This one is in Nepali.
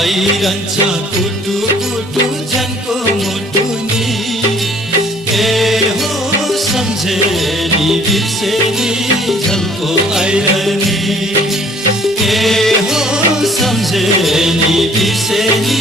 आइरहन्छ कुटु कुटु जनको मुटु नि के हो सम्झेनी बिर्सेनी झल्को आइरहने के हो सम्झेनी बिर्सेनी